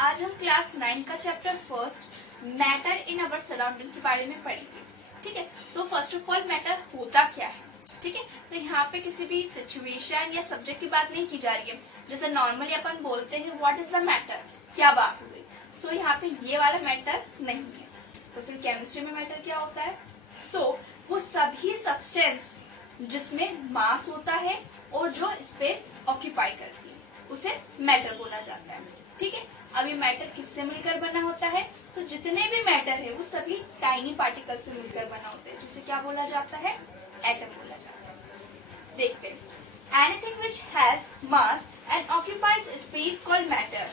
आज हम क्लास 9 का chapter first matter in our surrounding के बारे में पढ़ेंगे। ठीक है, तो फर्स्ट ऑफ ऑल मैटर होता क्या है। ठीक है, तो यहाँ पे किसी भी सिचुएशन या सब्जेक्ट की बात नहीं की जा रही है। जैसे नॉर्मली अपन बोलते हैं व्हाट इज द मैटर, क्या बात हुई, तो यहाँ पे ये वाला मैटर नहीं है। तो फिर केमिस्ट्री में मैटर क्या होता है? वो सभी सब्सटेंस जिसमें मास होता है और जो स्पेस ऑक्यूपाई करती है उसे मैटर बोला जाता है। ठीक है, अब ये मैटर किससे मिलकर बना होता है? तो जितने भी मैटर है वो सभी टाइनी पार्टिकल से मिलकर बना होता है, जिसे क्या बोला जाता है? एटम बोला जाता है। देखते हैं, anything which has mass and occupies space called matter.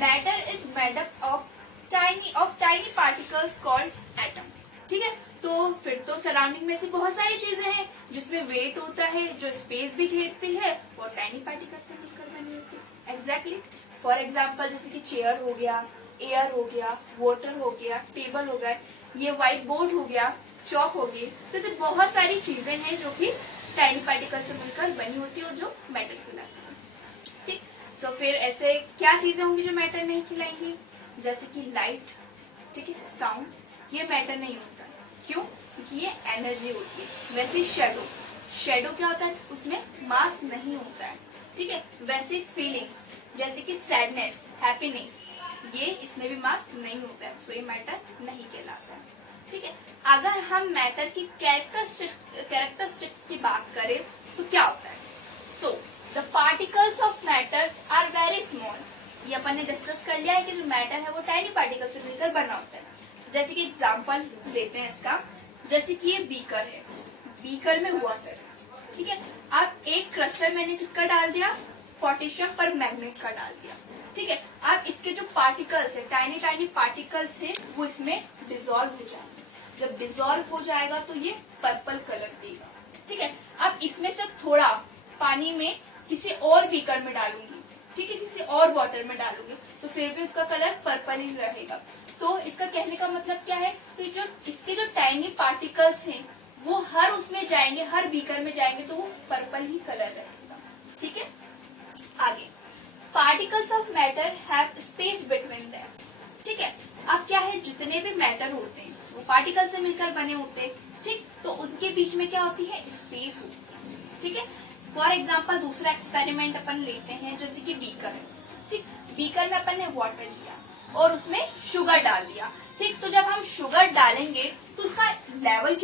Matter is made up of tiny particles called atom. ठीक है, तो फिर तो सराउंडिंग में से बहुत सारी चीजें हैं जिसमें वेट होता है, जो स्पेस भी घेरती है और टाइनी पार्टिकल से मिलकर बनी होती है। एग्जैक्टली, फॉर एग्जाम्पल जैसे कि चेयर हो गया, एयर हो गया, वाटर हो गया, टेबल हो गया, ये व्हाइट बोर्ड हो गया, चौक हो गई, तो ऐसे बहुत सारी चीजें हैं जो कि टाइनी पार्टिकल से मिलकर बनी होती है और जो मैटर कहलाती है। ठीक, तो फिर ऐसे क्या चीजें होंगी जो मैटर नहीं कहलाएंगी? जैसे कि लाइट, ठीक है, साउंड, ये मैटर नहीं होता। क्यों? क्योंकि ये एनर्जी होती है। वैसे शेडो क्या होता है? उसमें मास नहीं होता है। ठीक है, वैसे फीलिंग्स जैसे कि सैडनेस, हैप्पीनेस, ये इसमें भी मास नहीं होता है, तो ये मैटर नहीं कहलाता है। ठीक है, अगर हम मैटर की कैरेक्टरिस्टिक्स की बात करें तो क्या होता है? The particles of matter are very small. ये अपन ने डिस्कस कर लिया है कि जो मैटर है वो टाइनी पार्टिकल से मिलकर बना होता है। जैसे कि एग्जाम्पल लेते हैं इसका, जैसे कि ये बीकर है, बीकर में वाटर, ठीक है, आप एक क्रिस्टल मैंने किसका डाल दिया? पोटेशियम पर मैग्नेट का डाल दिया। ठीक है, आप इसके जो पार्टिकल्स है, टाइनी पार्टिकल्स है, वो इसमें डिसॉल्व हो जाएंगे। जब डिसॉल्व हो जाएगा तो ये पर्पल कलर देगा। ठीक है, अब इसमें से थोड़ा पानी में किसी और बीकर में डालूंगी, ठीक है, किसी और वाटर में डालूंगी, तो फिर भी उसका कलर पर्पल ही रहेगा। तो इसका कहने का मतलब क्या है? तो जो इसके जो टाइनी पार्टिकल्स हैं वो हर उसमें जाएंगे, हर बीकर में जाएंगे, तो वो पर्पल ही कलर रहेगा। ठीक है, आगे, particles of matter have space between them. ठीक है, अब क्या है, जितने भी मैटर होते हैं वो पार्टिकल से मिलकर बने होते हैं। ठीक, तो उनके बीच में क्या होती है? स्पेस होती है। ठीक है, फॉर एग्जाम्पल दूसरा एक्सपेरिमेंट अपन लेते हैं, जैसे कि बीकर है। ठीक, बीकर में अपन ने वाटर लिया और उसमें शुगर डाल दिया। ठीक, तो जब हम शुगर डालेंगे तो उसका लेवल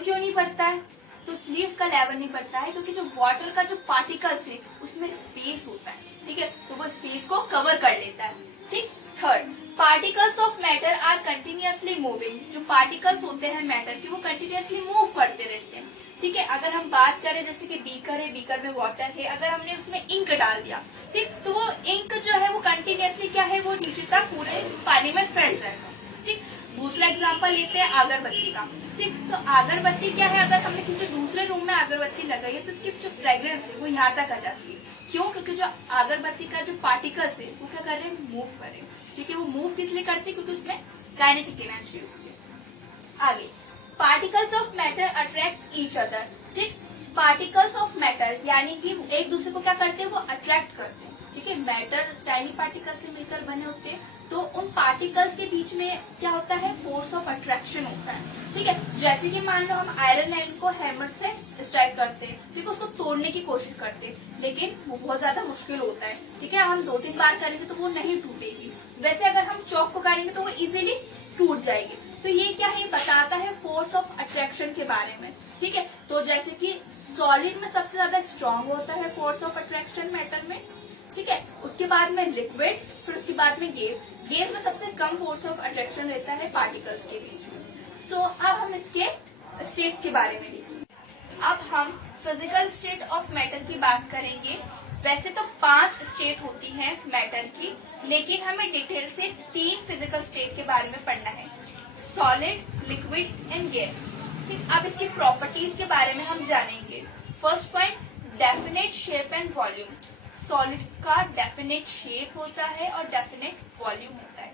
क्यों नहीं बढ़ता है? तो इसलिए उसका लेवल नहीं बढ़ता है क्योंकि जो वाटर का जो पार्टिकल्स है उसमें स्पेस होता है। ठीक है, तो वो स्पेस को कवर कर लेता है। ठीक, third, particles of matter are continuously moving. जो पार्टिकल्स होते हैं मैटर के वो कंटिन्यूअसली मूव करते रहते हैं। ठीक है, अगर हम बात करें जैसे कि बीकर है, बीकर में वाटर है, अगर हमने उसमें इंक डाल दिया, ठीक, तो वो इंक जो है वो कंटिन्यूअसली क्या है, वो नीचे तक पूरे पानी में फैल जाएगा। ठीक, दूसरा एग्जांपल लेते हैं अगरबत्ती का। ठीक, तो अगरबत्ती क्या है, अगर हमने किसी दूसरे रूम में अगरबत्ती लगाई है तो उसकी जो फ्रेग्रेंस है वो यहाँ तक आ जाती है। क्यों? क्योंकि जो अगरबत्ती का जो पार्टिकल्स है वो क्या कर रहे हैं? मूव कर रहे हैं। ठीक है, वो मूव किस लिए करते हैं? क्योंकि उसमें काइनेटिक एनर्जी होती है। आगे, particles of matter attract each other. ठीक, पार्टिकल्स ऑफ मैटर यानी कि एक दूसरे को क्या करते हैं? वो अट्रैक्ट करते हैं। ठीक है, मैटर टाइनी पार्टिकल से मिलकर बने होते हैं, तो उन पार्टिकल्स के बीच में क्या होता है? फोर्स ऑफ अट्रैक्शन होता है। ठीक है, जैसे कि मान लो हम आयरन लाइन को हैमर से स्ट्राइक करते हैं, ठीक है, उसको तोड़ने की कोशिश करते हैं, लेकिन वो बहुत ज्यादा मुश्किल होता है। ठीक है, हम 2-3 बार करेंगे तो वो नहीं टूटेगी। वैसे अगर हम चौक को करेंगे तो वो इजीली टूट जाएगी। तो ये क्या है? बताता है फोर्स ऑफ अट्रैक्शन के बारे में। ठीक है, तो जैसे कि सॉलिड में सबसे ज्यादा स्ट्रांग होता है फोर्स ऑफ अट्रैक्शन मैटर में। ठीक है, उसके बाद में लिक्विड, फिर उसके बाद में गैस में सबसे कम फोर्स ऑफ अट्रैक्शन रहता है पार्टिकल्स के बीच में। तो अब हम इसके स्टेट्स के बारे में देखेंगे। अब हम फिजिकल स्टेट ऑफ मैटर की बात करेंगे। वैसे तो 5 स्टेट होती हैं मैटर की, लेकिन हमें डिटेल से 3 फिजिकल स्टेट के बारे में पढ़ना है, सॉलिड, लिक्विड एंड गैस। ठीक, अब इसकी प्रॉपर्टीज के बारे में हम जानेंगे। First point, definite shape and volume. Solid का डेफिनेट शेप होता है और डेफिनेट वॉल्यूम होता है।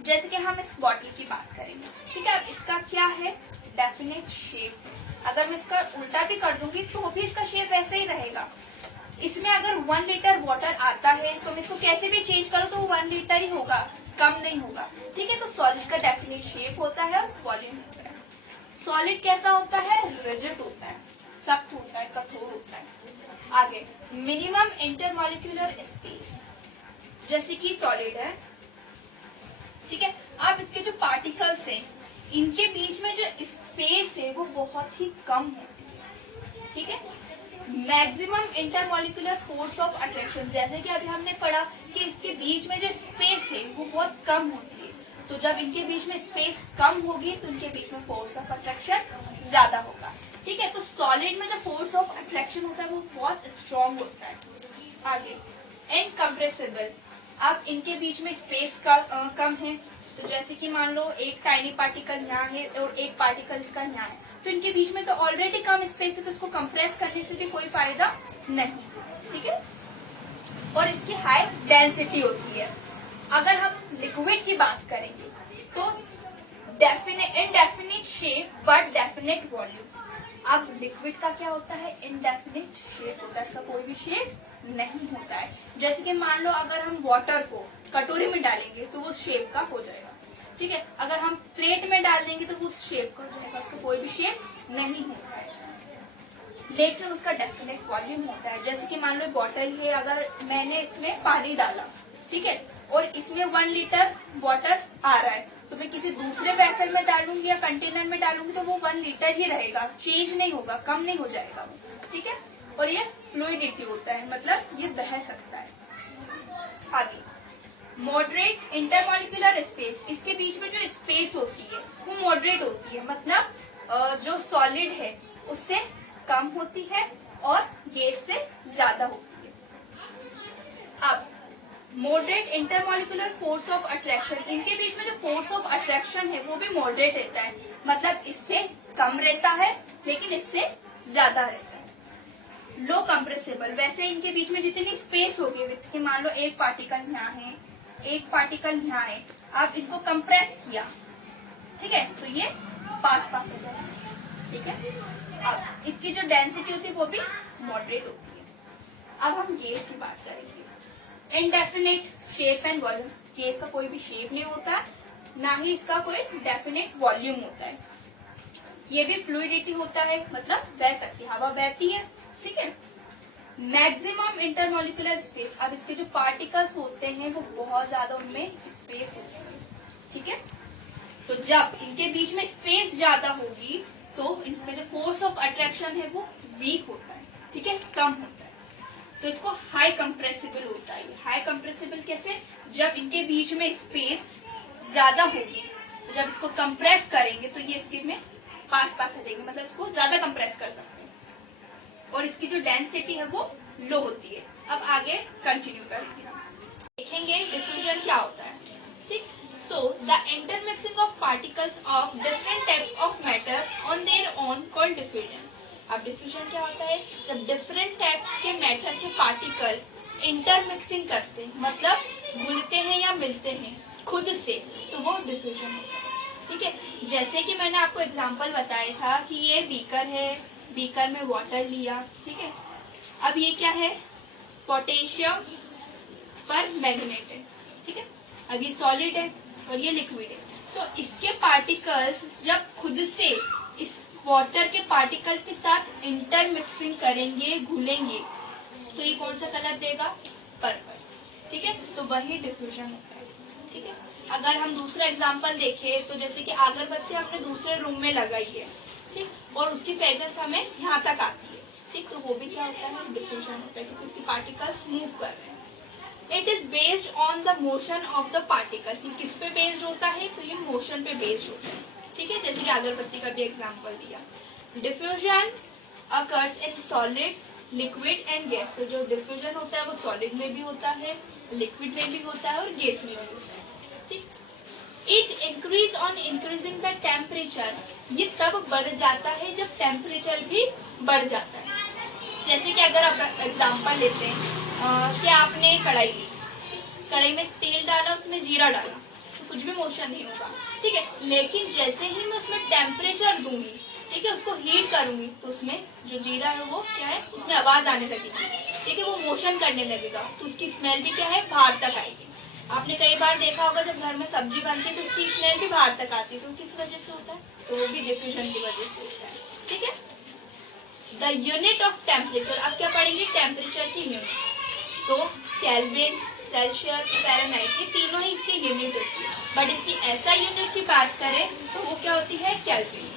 जैसे कि हम इस बॉटल की बात करेंगे, ठीक है, अब इसका क्या है? Definite shape. अगर मैं इसका उल्टा भी कर दूंगी तो भी इसका शेप ऐसे ही रहेगा। इसमें अगर 1 लीटर वाटर आता है तो मैं इसको कैसे भी चेंज करूँ तो वो 1 लीटर ही होगा, कम नहीं होगा। ठीक है, तो सॉलिड का डेफिनेट शेप होता है और वॉल्यूम होता है। सॉलिड कैसा होता है? रिजिड होता है, सख्त होता है, कठोर होता है। आगे मिनिमम इंटरमॉलिक्यूलर स्पेस, जैसे कि सॉलिड है, ठीक है, अब इसके जो पार्टिकल्स हैं इनके बीच में जो स्पेस है वो बहुत ही कम होती है। ठीक है, maximum intermolecular force of attraction, जैसे कि अभी हमने पढ़ा कि इसके बीच में जो स्पेस है वो बहुत कम होती है, तो जब इनके बीच में स्पेस कम होगी तो इनके बीच में फोर्स ऑफ अट्रैक्शन ज्यादा होगा। ठीक है, तो सॉलिड में जो फोर्स ऑफ अट्रैक्शन होता है वो बहुत स्ट्रॉन्ग होता है। आगे इनकम्प्रेसिबल, अब इनके बीच में स्पेस कम है, तो जैसे कि मान लो एक टाइनी पार्टिकल यहाँ है और एक पार्टिकल इसका यहाँ है, तो इनके बीच में तो ऑलरेडी कम स्पेस है, तो इसको कंप्रेस करने से भी कोई फायदा नहीं। ठीक है, और इसकी हाई डेंसिटी होती है। अगर हम लिक्विड की बात करेंगे तो indefinite shape but definite volume. अब लिक्विड का क्या होता है? इनडेफिनिट शेप होता है, इसका कोई भी शेप नहीं होता है। जैसे कि मान लो अगर हम वाटर को कटोरी में डालेंगे तो वो शेप का हो जाएगा। ठीक है, अगर हम प्लेट में डाल देंगे तो वो शेप का हो जाएगा, उसका कोई भी शेप नहीं होता है, लेकिन उसका डेफिनेट वॉल्यूम होता है। जैसे कि मान लो बॉटल है, अगर मैंने इसमें पानी डाला, ठीक है, और इसमें 1 लीटर वाटर आ रहा है, तो मैं किसी दूसरे वेसल में डालूंगी या कंटेनर में डालूंगी तो वो 1 लीटर ही रहेगा, चेंज नहीं होगा, कम नहीं हो जाएगा। ठीक है, और ये फ्लूइडिटी होता है, मतलब ये बह सकता है। आगे मॉडरेट इंटरमॉलिक्यूलर स्पेस, इसके बीच में जो स्पेस होती है वो मॉडरेट होती है, मतलब जो सॉलिड है उससे कम होती है और गैस से ज्यादा होती है। अब moderate intermolecular force of attraction, इनके बीच में जो फोर्स ऑफ अट्रैक्शन है वो भी मॉडरेट रहता है, मतलब इससे कम रहता है लेकिन इससे ज्यादा रहता है। लो कंप्रेसिबल, वैसे इनके बीच में जितनी स्पेस होगी, जैसे मान लो एक पार्टिकल यहाँ है, एक पार्टिकल यहाँ है, आप इनको कंप्रेस किया, ठीक है, तो ये पास हो जाएगा। ठीक है, अब इसकी जो डेंसिटी होती है वो भी मॉडरेट होती है। अब हम गैस की बात करेंगे। Indefinite shape and volume, gas का कोई भी शेप नहीं होता, ना ही इसका कोई डेफिनेट वॉल्यूम होता है। ये भी फ्लूइडिटी होता है, मतलब बह सकती है, हवा बहती है। ठीक है, मैक्सिमम इंटरमॉलिक्यूलर स्पेस, अब इसके जो पार्टिकल्स होते हैं वो बहुत ज्यादा उनमें स्पेस होती है। ठीक है, तो जब इनके बीच में स्पेस ज्यादा होगी तो इनमें जो फोर्स ऑफ अट्रैक्शन है वो वीक होता है। ठीक है, कम होता है, तो इसको हाई कंप्रेसिबल होता है। हाई कंप्रेसिबल कैसे? जब इनके बीच में स्पेस ज्यादा होगी, तो जब इसको कंप्रेस करेंगे तो ये इसके में पास आ जाएगी, मतलब इसको ज्यादा कंप्रेस कर सकते हैं, और इसकी जो डेंसिटी है वो लो होती है। अब आगे कंटिन्यू करेंगे, देखेंगे डिफ्यूजन क्या होता है। ठीक, so the intermixing of particles of different types of matter on their own called diffusion. अब डिफ्यूजन क्या होता है? जब डिफरेंट टाइप्स के मैटर के पार्टिकल इंटरमिक्सिंग करते हैं, मतलब घुलते हैं या मिलते हैं खुद से, तो वो डिफ्यूजन होता है। ठीक है, जैसे कि मैंने आपको एग्जांपल बताया था कि ये बीकर है, बीकर में वाटर लिया, ठीक है, अब ये क्या है? पोटेशियम पर मैग्नेट है। ठीक है, अब ये सॉलिड है और ये लिक्विड है, तो इसके पार्टिकल्स जब खुद से इस वाटर के पार्टिकल के साथ इंटरमिक्सिंग करेंगे, घुलेंगे, तो ये कौन सा कलर देगा? पर्पल। ठीक है, तो वही डिफ्यूजन होता है। ठीक है, अगर हम दूसरा एग्जांपल देखें तो जैसे कि अगरबत्ती हमने दूसरे रूम में लगाई है, ठीक, और उसकी फ्रेग्रेंस हमें यहाँ तक आती है, ठीक, तो वो भी क्या होता है? डिफ्यूजन होता है, क्योंकि उसके पार्टिकल्स मूव कर रहे हैं। It is based on the motion of the particle, किस पे बेस्ड होता है? तो ये मोशन पे बेस्ड होता है। ठीक है, जैसे कि अगरबत्ती का भी एग्जांपल दिया। Diffusion occurs in solid, liquid and gas, तो जो डिफ्यूजन होता है वो सॉलिड में भी होता है, लिक्विड में भी होता है और गैस में भी होता है। ठीक, it increase on increasing the temperature, ये तब बढ़ जाता है जब टेम्परेचर भी बढ़ जाता है। जैसे कि अगर आप एग्जांपल लेते हैं कि आपने कढ़ाई ली, कढ़ाई में तेल डाला, उसमें जीरा डाला, तो कुछ भी मोशन नहीं होगा। ठीक है, लेकिन जैसे ही मैं उसमें टेम्परेचर दूंगी, ठीक है, उसको हीट करूंगी, तो उसमें जो जीरा है वो क्या है? उसमें आवाज आने लगेगी। ठीक है, वो मोशन करने लगेगा तो उसकी स्मेल भी क्या है, बाहर तक आएगी। आपने कई बार देखा होगा जब घर में सब्जी बनती है तो उसकी स्मेल भी बाहर तक आती है, तो किस वजह से होता है, तो वो भी डिफ्यूजन की वजह से होता है। ठीक है, द यूनिट ऑफ टेम्परेचर, अब क्या पढ़ेंगे, टेम्परेचर की यूनिट। तो केल्विन, सेल्सियस, फ़ारेनहाइट, ये तीनों ही इसकी यूनिट होती है, बट इसकी ऐसा यूनिट की बात करें तो वो क्या होती है, केल्विन।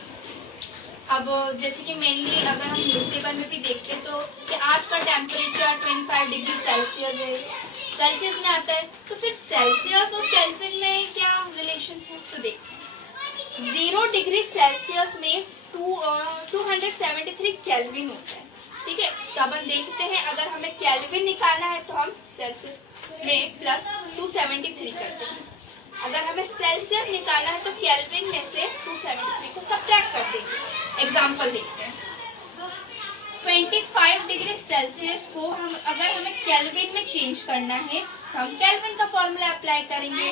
अब जैसे कि मेनली अगर हम न्यूज़पेपर में भी देखते तो कि आज का टेम्परेचर 25 डिग्री सेल्सियस है, सेल्सियस में आता है, तो फिर सेल्सियस और केल्विन में क्या रिलेशन है, तो देखते हैं 0 डिग्री सेल्सियस में 273 केल्विन होता है। ठीक है, तो अब हम देखते हैं अगर हमें केल्विन निकालना है तो हम सेल्सियस में प्लस 273 करते हैं, अगर हमें सेल्सियस निकालना है तो केल्विन में से 273 को सब्ट्रैक्ट कर देंगे। एग्जाम्पल देखते हैं, 25 डिग्री सेल्सियस को हम अगर हमें केल्विन में चेंज करना है तो हम केल्विन का फॉर्मूला अप्लाई करेंगे,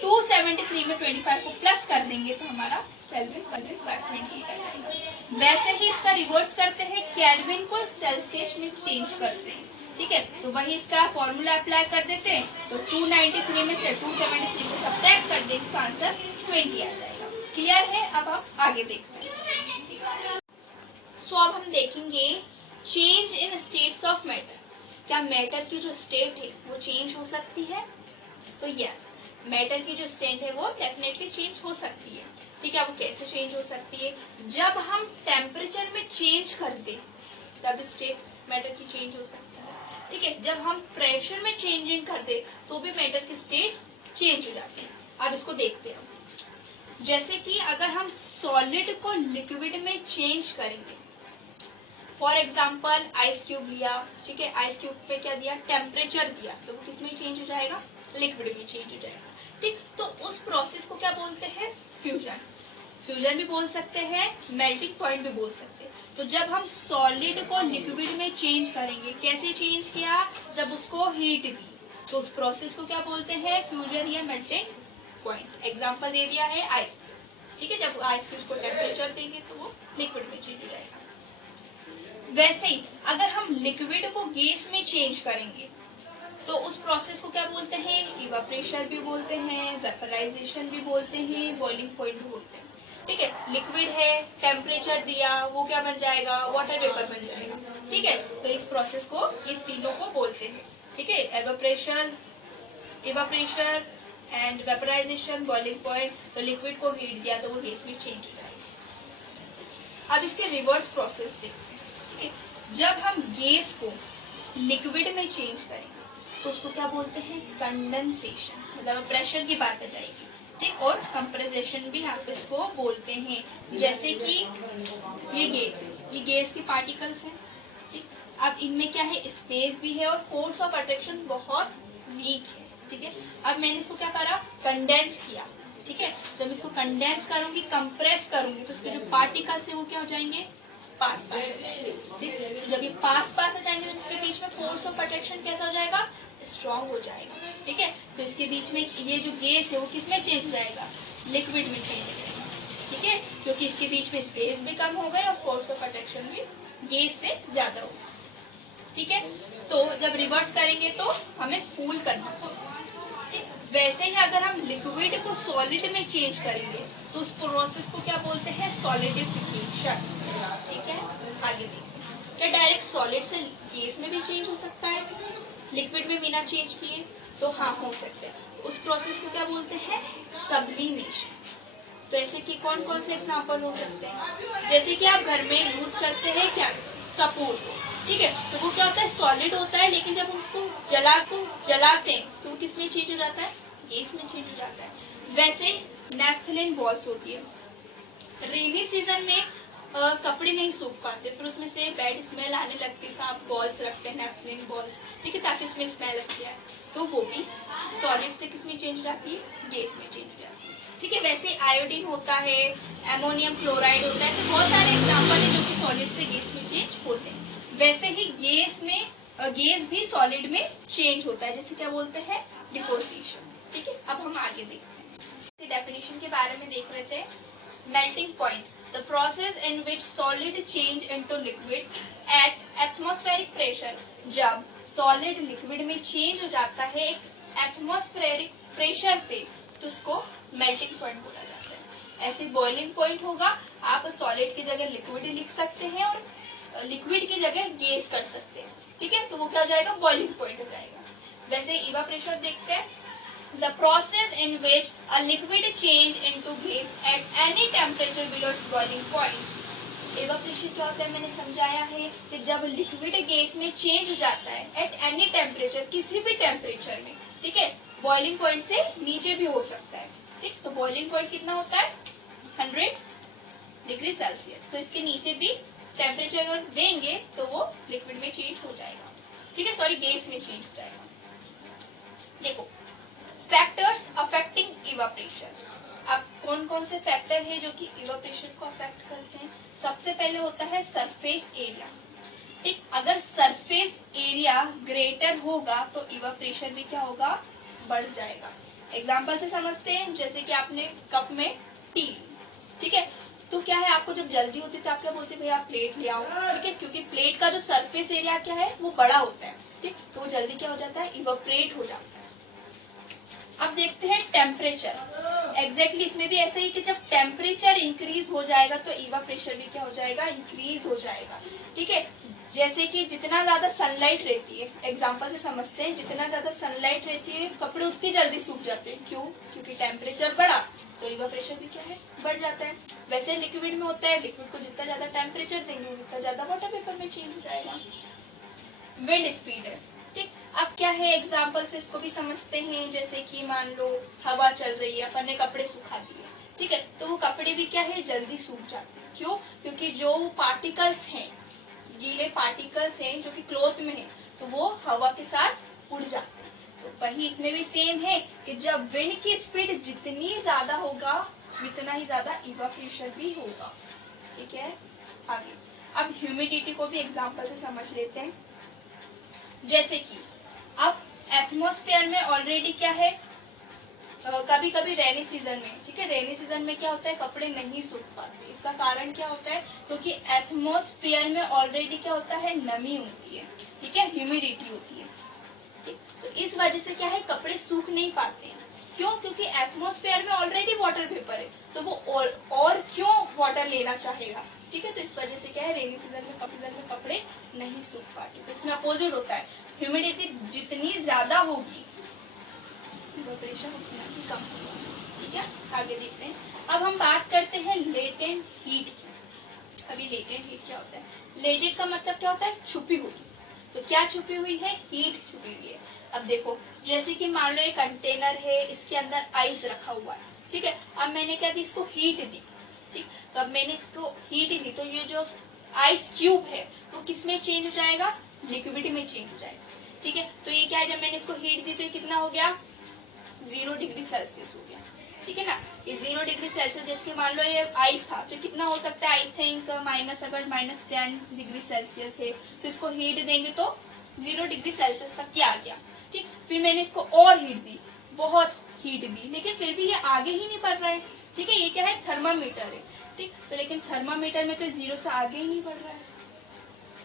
273 में 25 को प्लस कर देंगे तो हमारा केल्विन 528 आ जाएगा। वैसे ही इसका रिवर्स करते हैं, केल्विन को सेल्सियस में चेंज करते हैं। ठीक है, तो वही इसका फॉर्मूला अप्लाई कर देते हैं, तो 293 में से 273 को सब्ट्रैक्ट कर देंगे तो आंसर 20 आ जाएगा। क्लियर है, अब हम आगे देखते हैं। सो अब हम देखेंगे change in states of matter. क्या मैटर की जो स्टेट है वो चेंज हो सकती है, तो यस, मैटर की जो स्टेट है वो डेफिनेटली चेंज हो सकती है। ठीक है, वो कैसे चेंज हो सकती है, जब हम टेम्परेचर में चेंज कर दें तब स्टेट मैटर की चेंज हो सकती है। ठीक है, जब हम प्रेशर में चेंजिंग कर दे तो भी मैटर की स्टेट चेंज हो जाती है। अब इसको देखते हैं, जैसे कि अगर हम सॉलिड को लिक्विड में चेंज करेंगे, फॉर एग्जाम्पल आइस क्यूब लिया, ठीक है, आइस क्यूब पे क्या दिया, टेम्परेचर दिया, तो वो किसमें चेंज हो जाएगा, लिक्विड में चेंज हो जाएगा। ठीक, तो उस प्रोसेस को क्या बोलते हैं, फ्यूजन। फ्यूजन भी बोल सकते हैं, मेल्टिंग पॉइंट भी बोल सकते हैं। तो जब हम सॉलिड को लिक्विड में चेंज करेंगे, कैसे चेंज किया, जब उसको हीट दी, तो उस प्रोसेस को क्या बोलते हैं, फ्यूजन या मेल्टिंग पॉइंट। एग्जाम्पल दे दिया है आइस। ठीक है, जब आइस क्यूब को टेम्परेचर देंगे तो वो लिक्विड में चेंज हो जाएगा। वैसे ही अगर हम लिक्विड को गैस में चेंज करेंगे तो उस प्रोसेस को क्या बोलते हैं, इवापोरेशन भी बोलते हैं, वेपराइजेशन भी बोलते हैं, बॉइलिंग पॉइंट भी बोलते हैं। ठीक है, लिक्विड है, टेम्परेचर दिया, वो क्या बन जाएगा, वाटर वेपर बन जाएगा। ठीक है, तो इस प्रोसेस को, ये तीनों को बोलते हैं। ठीक है, evaporation and vaporization, boiling point. तो लिक्विड को हीट दिया तो वो गैस में चेंज हो जाएगा। अब इसके रिवर्स प्रोसेस देखते हैं। ठीक है, जब हम गैस को लिक्विड में चेंज करेंगे तो उसको क्या बोलते हैं, कंडेंसेशन, मतलब प्रेशर की बात आ जाएगी। ठीक, और कंप्रेसेशन भी आप इसको बोलते हैं। जैसे कि ये गैस है, ये गैस के पार्टिकल्स हैं। ठीक, अब इनमें क्या है, स्पेस भी है और फोर्स ऑफ अट्रैक्शन बहुत वीक है। ठीक है, अब मैंने इसको क्या करा, कंडेंस किया। ठीक है, जब इसको कंडेंस करूंगी, कंप्रेस करूंगी, तो इसके जो पार्टिकल्स है वो क्या हो जाएंगे, पास पास हो जाएंगे। ठीक, तो जब ये पास पास हो जाएंगे तो इसके बीच में फोर्स ऑफ अट्रैक्शन कैसा हो जाएगा, स्ट्रॉन्ग हो जाएगा। ठीक है, तो इसके बीच में ये जो गैस है वो किसमें चेंज हो जाएगा, लिक्विड में चेंज हो जाएगा। ठीक है, क्योंकि इसके बीच में स्पेस भी कम हो गए और फोर्स ऑफ अट्रैक्शन भी गैस से ज्यादा होगा। ठीक है, तो जब रिवर्स करेंगे तो हमें कूल करना होगा। ठीक, वैसे ही अगर हम लिक्विड को सॉलिड में चेंज करेंगे तो उस प्रोसेस को क्या बोलते हैं, सॉलिडिफिकेशन। ठीक है, आगे देखते हैं, क्या डायरेक्ट सॉलिड से गैस में भी चेंज हो सकता है, लिक्विड में बिना चेंज किए, तो हाँ हो सकता है। उस प्रोसेस को क्या बोलते हैं, सब्लिमेशन। तो ऐसे कि कौन कौन से एग्जाम्पल हो सकते हैं, जैसे कि आप घर में यूज करते हैं क्या, कपूर। ठीक है, तो वो क्या होता है, सॉलिड होता है, लेकिन जब उसको जलाते हैं तो वो किसमें चेंज हो जाता है, गैस में चेंज हो जाता है। वैसे नेफ्थलीन बॉल्स होती है, रेनी सीजन में कपड़े नहीं सूख पाते, फिर उसमें से बैड स्मेल आने लगती है, तो आप बॉल्स रखते हैं, नेफ्थलीन बॉल्स। ठीक है, ताकि उसमें स्मेल अच्छी आए, तो वो भी सॉलिड से किसमें चेंज हो जाती है, गैस में चेंज हो जाती है। ठीक है, वैसे आयोडीन होता है, एमोनियम क्लोराइड होता है, तो बहुत सारे एग्जाम्पल है जो कि सॉलिड से गैस में चेंज होते हैं। वैसे ही गैस भी सॉलिड में चेंज होता है, जिसे क्या बोलते हैं, डिपोजिशन। ठीक है, अब हम आगे देखते हैं, डेफिनेशन के बारे में देख लेते हैं। Melting point, the process in which solid change into liquid at atmospheric pressure जब सॉलिड लिक्विड में चेंज हो जाता है एटमॉस्फेरिक प्रेशर पे, तो उसको मेल्टिंग पॉइंट बोला जाता है। ऐसे बॉइलिंग पॉइंट होगा, आप सॉलिड की जगह लिक्विड लिख सकते हैं और लिक्विड की जगह गैस कर सकते हैं, ठीक है। तो वो क्या हो जाएगा, बॉइलिंग पॉइंट हो जाएगा। वैसे इवापोरेशन देखते हैं, the process in which a liquid change into gas at any temperature below it's boiling point. Evaporation क्या होता है, मैंने समझाया है कि जब लिक्विड गैस में चेंज हो जाता है एट एनी टेम्परेचर, किसी भी टेम्परेचर में, ठीक है, बॉइलिंग पॉइंट से नीचे भी हो सकता है, ठीक। तो बॉइलिंग पॉइंट कितना होता है, 100 डिग्री सेल्सियस। तो इसके नीचे भी टेम्परेचर अगर देंगे तो वो लिक्विड में चेंज हो जाएगा, ठीक है, सॉरी गैस में चेंज हो जाएगा। देखो, फैक्टर्स अफेक्टिंग इवापोरेशन। अब कौन कौन से फैक्टर है जो कि इवापोरेशन को अफेक्ट करते हैं। सबसे पहले होता है सरफेस एरिया, ठीक। अगर सरफेस एरिया ग्रेटर होगा तो इवापोरेशन भी क्या होगा, बढ़ जाएगा। एग्जाम्पल से समझते हैं, जैसे कि आपने कप में टी, ठीक है, तो क्या है, आपको जब जल्दी होती है तो आप क्या बोलते हैं, भैया प्लेट ले आओ, ठीक है, क्योंकि प्लेट का जो सरफेस एरिया क्या है वो बड़ा होता है, ठीक। तो वो जल्दी क्या हो जाता है, इवापोरेट हो जाता है। अब देखते हैं टेम्परेचर। एग्जैक्टली इसमें भी ऐसा ही कि जब टेम्परेचर इंक्रीज हो जाएगा तो इवापोरेशन भी क्या हो जाएगा, इंक्रीज हो जाएगा, ठीक है। जैसे कि जितना ज्यादा सनलाइट रहती है, एग्जांपल से समझते हैं, जितना ज्यादा सनलाइट रहती है कपड़े उतनी जल्दी सूख जाते हैं। क्यों, क्योंकि टेम्परेचर बढ़ा तो इवापोरेशन भी क्या है, बढ़ जाता है। वैसे लिक्विड में होता है, लिक्विड को जितना ज्यादा टेम्परेचर देंगे उतना ज्यादा वाटर वेपर में चेंज हो जाएगा। विंड स्पीड है, ठीक। अब क्या है, एग्जाम्पल से इसको भी समझते हैं, जैसे कि मान लो हवा चल रही है, अपन ने कपड़े सुखा दिए, ठीक है, तो वो कपड़े भी क्या है, जल्दी सूख जाते हैं। क्यों, क्योंकि जो पार्टिकल्स हैं, गीले पार्टिकल्स हैं जो कि क्लॉथ में है, तो वो हवा के साथ उड़ जाते हैं। तो वही इसमें भी सेम है कि जब विंड की स्पीड जितनी ज्यादा होगा उतना ही ज्यादा इवापोरेशन भी होगा, ठीक है। आगे अब ह्यूमिडिटी को भी एग्जाम्पल से समझ लेते हैं। जैसे कि अब एटमॉस्फेयर में ऑलरेडी क्या है, कभी कभी रेनी सीजन में, ठीक है, रेनी सीजन में क्या होता है, कपड़े नहीं सूख पाते। इसका कारण क्या होता है, क्योंकि एटमॉस्फेयर में ऑलरेडी क्या होता है, नमी होती है, ठीक है, ह्यूमिडिटी होती है, ठीक। तो इस वजह से क्या है, कपड़े सूख नहीं पाते हैं। क्यों, क्योंकि एटमॉस्फेयर में ऑलरेडी वाटर वेपर है, तो वो और क्यों वाटर लेना चाहेगा, ठीक है। तो इस वजह से क्या है, रेनी सीजन में कपड़े नहीं सूख पाते। तो इसमें अपोजिट होता है, ह्यूमिडिटी जितनी ज्यादा होगी इवापोरेशन उतना ही कम होगा, ठीक है। आगे देखते हैं, अब हम बात करते हैं लेटेंट हीट की। अभी लेटेंट हीट क्या होता है, लेटेंट का मतलब क्या होता है, छुपी हुई। तो क्या छुपी हुई है, हीट छुपी हुई है। अब देखो, जैसे कि मान लो एक कंटेनर है, इसके अंदर आइस रखा हुआ है, ठीक है। अब मैंने क्या दी, इसको हीट दी, ठीक। तो अब मैंने इसको हीट दी, तो ये जो आइस क्यूब है वो किस में चेंज हो जाएगा, लिक्विड में चेंज हो जाएगा, ठीक है। तो ये क्या है, जब मैंने इसको हीट दी तो ये कितना हो गया, 0 डिग्री सेल्सियस हो गया, ठीक है ना। ये 0 डिग्री सेल्सियस, जैसे मान लो ये आइस था तो कितना हो सकता है, आई थिंक माइनस, अगर -10 डिग्री सेल्सियस है तो इसको हीट देंगे तो 0 डिग्री सेल्सियस तक क्या आ गया, ठीक। फिर मैंने इसको और हीट दी, बहुत हीट दी, लेकिन फिर भी ये आगे ही नहीं बढ़ रहा है, ठीक है। ये क्या है, थर्मामीटर है, ठीक। तो लेकिन थर्मामीटर में तो 0 से आगे ही नहीं बढ़ रहा है।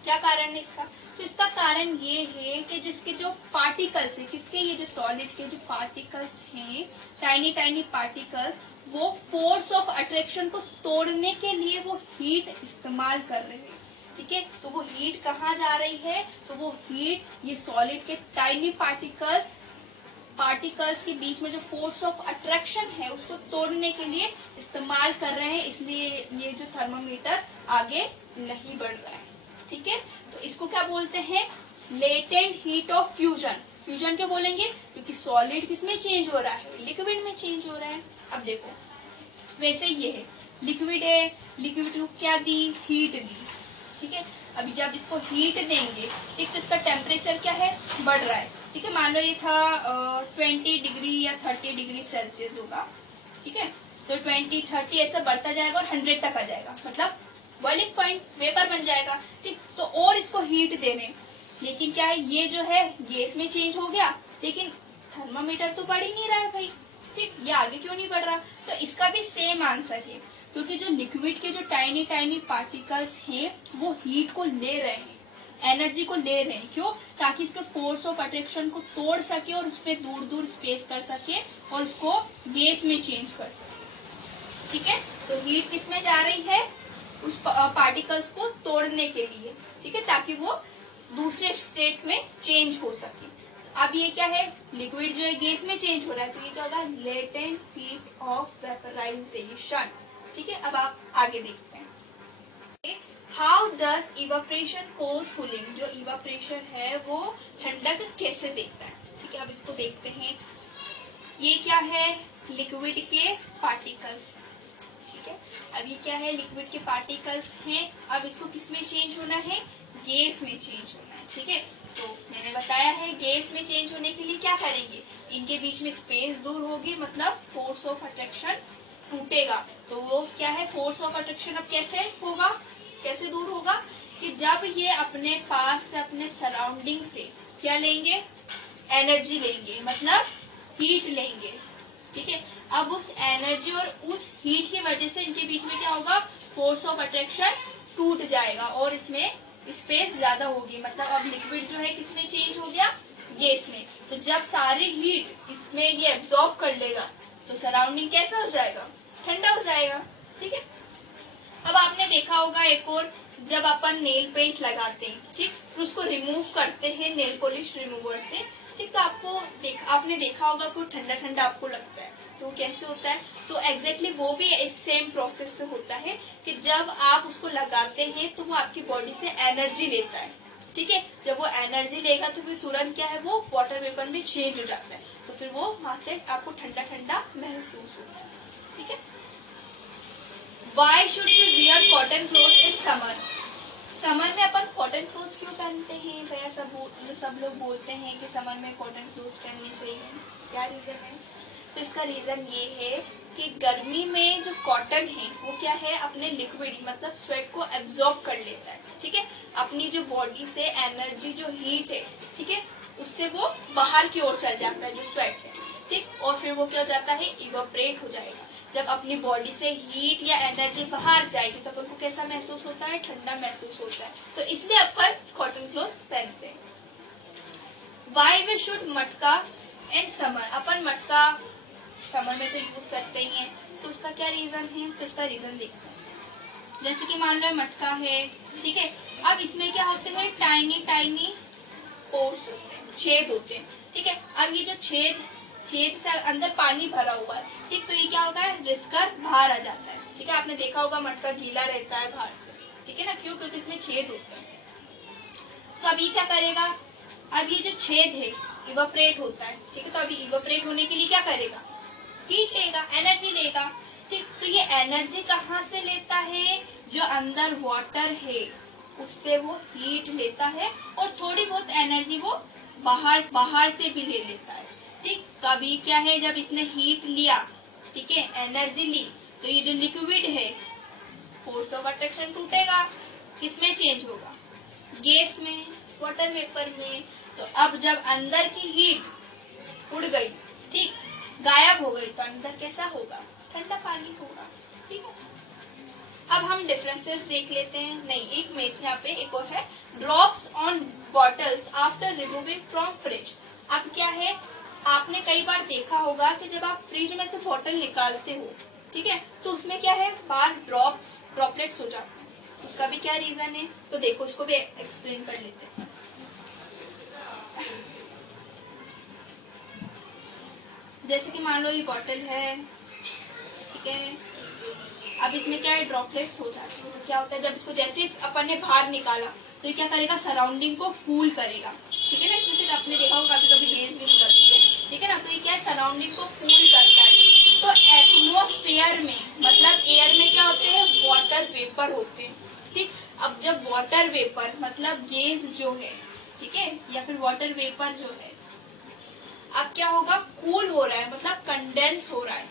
क्या कारण है इसका, तो इसका कारण ये है कि जिसके जो पार्टिकल्स है, किसके, ये जो सॉलिड के जो पार्टिकल्स हैं, टाइनी टाइनी पार्टिकल्स, वो फोर्स ऑफ अट्रैक्शन को तोड़ने के लिए वो हीट इस्तेमाल कर रहे हैं, ठीक है। तो वो हीट कहाँ जा रही है, तो वो हीट ये सॉलिड के टाइनी पार्टिकल्स के बीच में जो फोर्स ऑफ अट्रैक्शन है उसको तोड़ने के लिए इस्तेमाल कर रहे हैं, इसलिए ये जो थर्मामीटर आगे नहीं बढ़ रहा है, ठीक है। तो इसको क्या बोलते हैं, latent heat of fusion. Fusion क्यों बोलेंगे, क्योंकि सॉलिड किसमें चेंज हो रहा है, लिक्विड में चेंज हो रहा है। अब देखो, वैसे ये है, लिक्विड है, लिक्विड को क्या दी, हीट दी, ठीक है। अभी जब इसको हीट देंगे, ठीक, तो इसका टेम्परेचर क्या है, बढ़ रहा है, ठीक है। मान लो ये था 20 डिग्री या 30 डिग्री सेल्सियस होगा, ठीक है। तो 20, 30 ऐसा बढ़ता जाएगा और 100 तक आ जाएगा, मतलब बॉइलिंग पॉइंट, वेपर बन जाएगा, ठीक। तो और इसको हीट दे रहे, लेकिन क्या है, ये जो है गैस में चेंज हो गया, लेकिन थर्मामीटर तो बढ़ ही नहीं रहा है भाई, ठीक। ये आगे क्यों नहीं बढ़ रहा, तो इसका भी सेम आंसर है, क्योंकि जो लिक्विड के जो टाइनी टाइनी पार्टिकल्स हैं वो हीट को ले रहे हैं, एनर्जी को ले रहे हैं। क्यों? ताकि इसके फोर्स ऑफ अट्रैक्शन को तोड़ सके और उसमें दूर दूर स्पेस कर सके और उसको गैस में चेंज कर सके। ठीक है, तो हीट किसमें जा रही है? उस पार्टिकल्स को तोड़ने के लिए। ठीक है, ताकि वो दूसरे स्टेट में चेंज हो सके। अब ये क्या है? लिक्विड जो है गैस में चेंज हो रहा है, तो ये क्या होगा? Latent heat of vaporization. ठीक है, अब आप आगे देखते हैं। How does evaporation cause cooling? जो इवापोरेशन है वो ठंडक कैसे देता है? ठीक है, अब इसको देखते हैं। ये क्या है? लिक्विड के पार्टिकल्स। ठीक है, अब ये क्या है? लिक्विड के पार्टिकल्स हैं। अब इसको किसमें चेंज होना है? गैस में चेंज होना है। ठीक है, तो मैंने बताया है गैस में चेंज होने के लिए क्या करेंगे? इनके बीच में स्पेस दूर होगी, मतलब फोर्स ऑफ अट्रैक्शन टूटेगा। तो वो क्या है? फोर्स ऑफ अट्रैक्शन अब कैसे होगा? कैसे दूर होगा? कि जब ये अपने पास से, अपने सराउंडिंग से क्या लेंगे? एनर्जी लेंगे, मतलब हीट लेंगे। ठीक है, अब उस एनर्जी और उस हीट की वजह से इनके बीच में क्या होगा? फोर्स ऑफ अट्रैक्शन टूट जाएगा और इसमें स्पेस ज्यादा होगी। मतलब अब लिक्विड जो है किसमें चेंज हो गया? गैस में। तो जब सारी हीट इसमें ये एब्जॉर्ब कर लेगा तो सराउंडिंग कैसा हो जाएगा? ठंडा हो जाएगा। ठीक है, अब आपने देखा होगा एक और, जब अपन नेल पेंट लगाते हैं, ठीक, फिर उसको रिमूव करते हैं नेल पॉलिश रिमूवर से, ठीक, तो आपने देखा होगा वो ठंडा ठंडा आपको लगता है। तो कैसे होता है? तो एग्जैक्टली वो भी सेम प्रोसेस से होता है कि जब आप उसको लगाते हैं तो वो आपकी बॉडी से एनर्जी लेता है। ठीक है, जब वो एनर्जी लेगा तो फिर तुरंत क्या है? वो वाटर वेपर में चेंज हो जाता है, तो फिर वो वहां से आपको ठंडा ठंडा महसूस होता है। ठीक है, Why should we wear cotton clothes in summer? Summer में अपन कॉटन क्लोथ क्यों पहनते हैं? भैया सब लोग बोलते हैं कि समर में कॉटन क्लोथ पहननी चाहिए। क्या रीजन है? तो इसका रीजन ये है कि गर्मी में जो कॉटन है वो क्या है? अपने लिक्विड मतलब स्वेट को एब्जॉर्ब कर लेता है। ठीक है, अपनी जो बॉडी से एनर्जी, जो हीट है, ठीक है, उससे वो बाहर की ओर चल जाता है, जो स्वेट है। ठीक, और फिर वो क्या हो जाता है? इवापोरेट हो जाएगा। जब अपनी बॉडी से हीट या एनर्जी बाहर जाएगी तो अपन को कैसा महसूस होता है? ठंडा महसूस होता है। तो इसलिए अपन कॉटन क्लोथ पहनते हैं। वाई वी शुड मटका इन समर? अपन मटका समर में तो यूज करते ही हैं, तो उसका क्या रीजन है? तो इसका रीजन देखते हैं। जैसे कि मान लो मटका है, ठीक है, अब इसमें क्या होते हैं? टाइनी टाइनी पोर्स होते हैं, छेद होते हैं। ठीक है, अब ये जो छेद से अंदर पानी भरा हुआ है, ठीक, तो ये क्या होता है? रिसकर बाहर आ जाता है। ठीक है, आपने देखा होगा मटका गीला रहता है बाहर से। ठीक है ना, क्यों? क्योंकि इसमें छेद होते हैं। तो अभी क्या करेगा? अब ये जो छेद है इवापोरेट होता है। ठीक है, तो अभी इवापोरेट होने के लिए क्या करेगा? हीट लेगा, एनर्जी लेगा। ठीक, तो ये एनर्जी कहाँ से लेता है? जो अंदर वाटर है उससे वो हीट लेता है और थोड़ी बहुत एनर्जी वो बाहर से भी ले लेता है। ठीक, कभी क्या है? जब इसने हीट लिया, ठीक है, एनर्जी ली, तो ये जो लिक्विड है फोर्स ऑफ अट्रैक्शन टूटेगा, किसमें चेंज होगा? गैस में, वाटर वेपर में। तो अब जब अंदर की हीट उड़ गई, ठीक, गायब हो गई, तो अंदर कैसा होगा? ठंडा पानी होगा। ठीक है, अब हम डिफरेंसेस देख लेते हैं। नहीं, एक मिनट, यहाँ पे एक और है, drops on bottles after removing from fridge. अब क्या है? आपने कई बार देखा होगा कि जब आप फ्रिज में से बॉटल निकालते हो, ठीक है, तो उसमें क्या है? बाहर ड्रॉपलेट्स हो जाते हैं। उसका भी क्या रीजन है? तो देखो, इसको भी एक्सप्लेन कर लेते हैं। जैसे कि मान लो ये बॉटल है, ठीक है, अब इसमें क्या है? ड्रॉपलेट्स हो जाते हैं। तो क्या होता है? जब इसको जैसे अपन ने बाहर निकाला तो ये क्या करेगा? सराउंडिंग को कूल करेगा। ठीक है ना, क्योंकि आपने देखा होगा कभी कभी गैस भी गुजरती है। ठीक है ना, तो ये क्या है? सराउंडिंग को कूल करता है। तो एटमॉस्फेयर में, मतलब एयर में क्या होते हैं? वाटर वेपर होते हैं। ठीक, अब जब वाटर वेपर मतलब गैस जो है, ठीक है, या फिर वाटर वेपर जो है, अब क्या होगा? कूल हो रहा है, मतलब कंडेंस हो रहा है।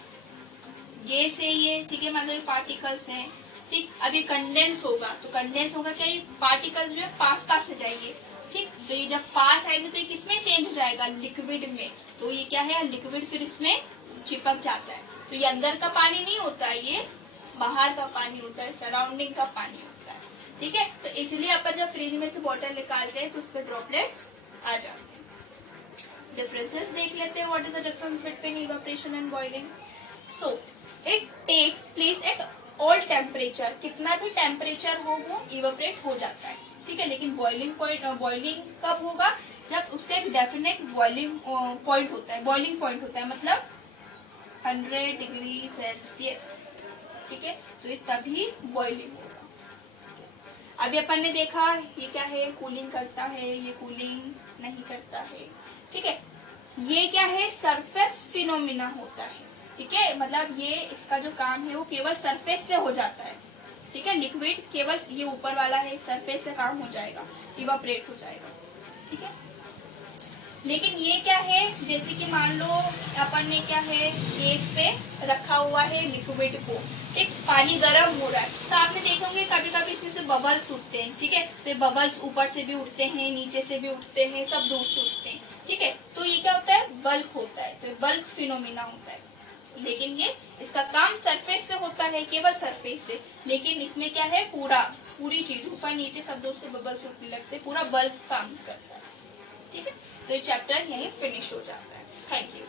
गैस है ये, ठीक है, मतलब पार्टिकल्स हैं, ठीक, अभी कंडेंस होगा, तो कंडेंस होगा क्या? ये पार्टिकल्स जो है पास से जाएंगे। ठीक, तो ये जब पास आएंगे तो ये किसमें चेंज हो जाएगा? लिक्विड में। तो ये क्या है? लिक्विड फिर इसमें चिपक जाता है। तो ये अंदर का पानी नहीं होता है, ये बाहर का पानी होता है, सराउंडिंग का पानी होता है। ठीक है। तो इसलिए अपन जब फ्रिज में से वाटर निकालते हैं तो उस पर ड्रॉपलेट्स आ जाते हैं। डिफरेंसेस देख लेते हैं। What is the difference between evaporation and boiling? So it takes place at all temperature, कितना भी टेम्परेचर हो वो इवेपोरेट हो जाता है, ठीक है। लेकिन बॉइलिंग कब होगा? जब उससे एक डेफिनेट बॉइलिंग पॉइंट होता है, बॉइलिंग पॉइंट होता है, मतलब 100 डिग्री सेल्सियस, ठीक है। तो ये तभी बॉइलिंग होगा। अभी अपन ने देखा ये क्या है, कूलिंग करता है, ये कूलिंग नहीं करता है, ठीक है। ये क्या है, सरफेस फिनोमिना होता है, ठीक है। मतलब ये इसका जो काम है वो केवल सरफेस से हो जाता है, ठीक है। लिक्विड केवल ये ऊपर वाला है, सरफेस से काम हो जाएगा, इवापोरेट हो जाएगा, ठीक है। लेकिन ये क्या है, जैसे कि मान लो अपन ने क्या है, गैस पे रखा हुआ है लिक्विड को, एक पानी गर्म हो रहा है, तो आपने देखोगे कभी कभी इसमें से बबल्स उठते हैं, ठीक है। तो ये बबल्स ऊपर से भी उठते हैं, नीचे से भी उठते हैं, सब दूर से उठते हैं, ठीक है। तो ये क्या होता है, बल्क होता है, तो बल्क फिनोमिना होता है। लेकिन ये इसका काम सरफेस से होता है, केवल सरफेस से, लेकिन इसमें क्या है, पूरी चीज ऊपर नीचे सब दूर से बबल्स उठने लगते हैं, पूरा बल्क काम करता है, ठीक है। तो ये चैप्टर यहीं फिनिश हो जाता है। Thank you.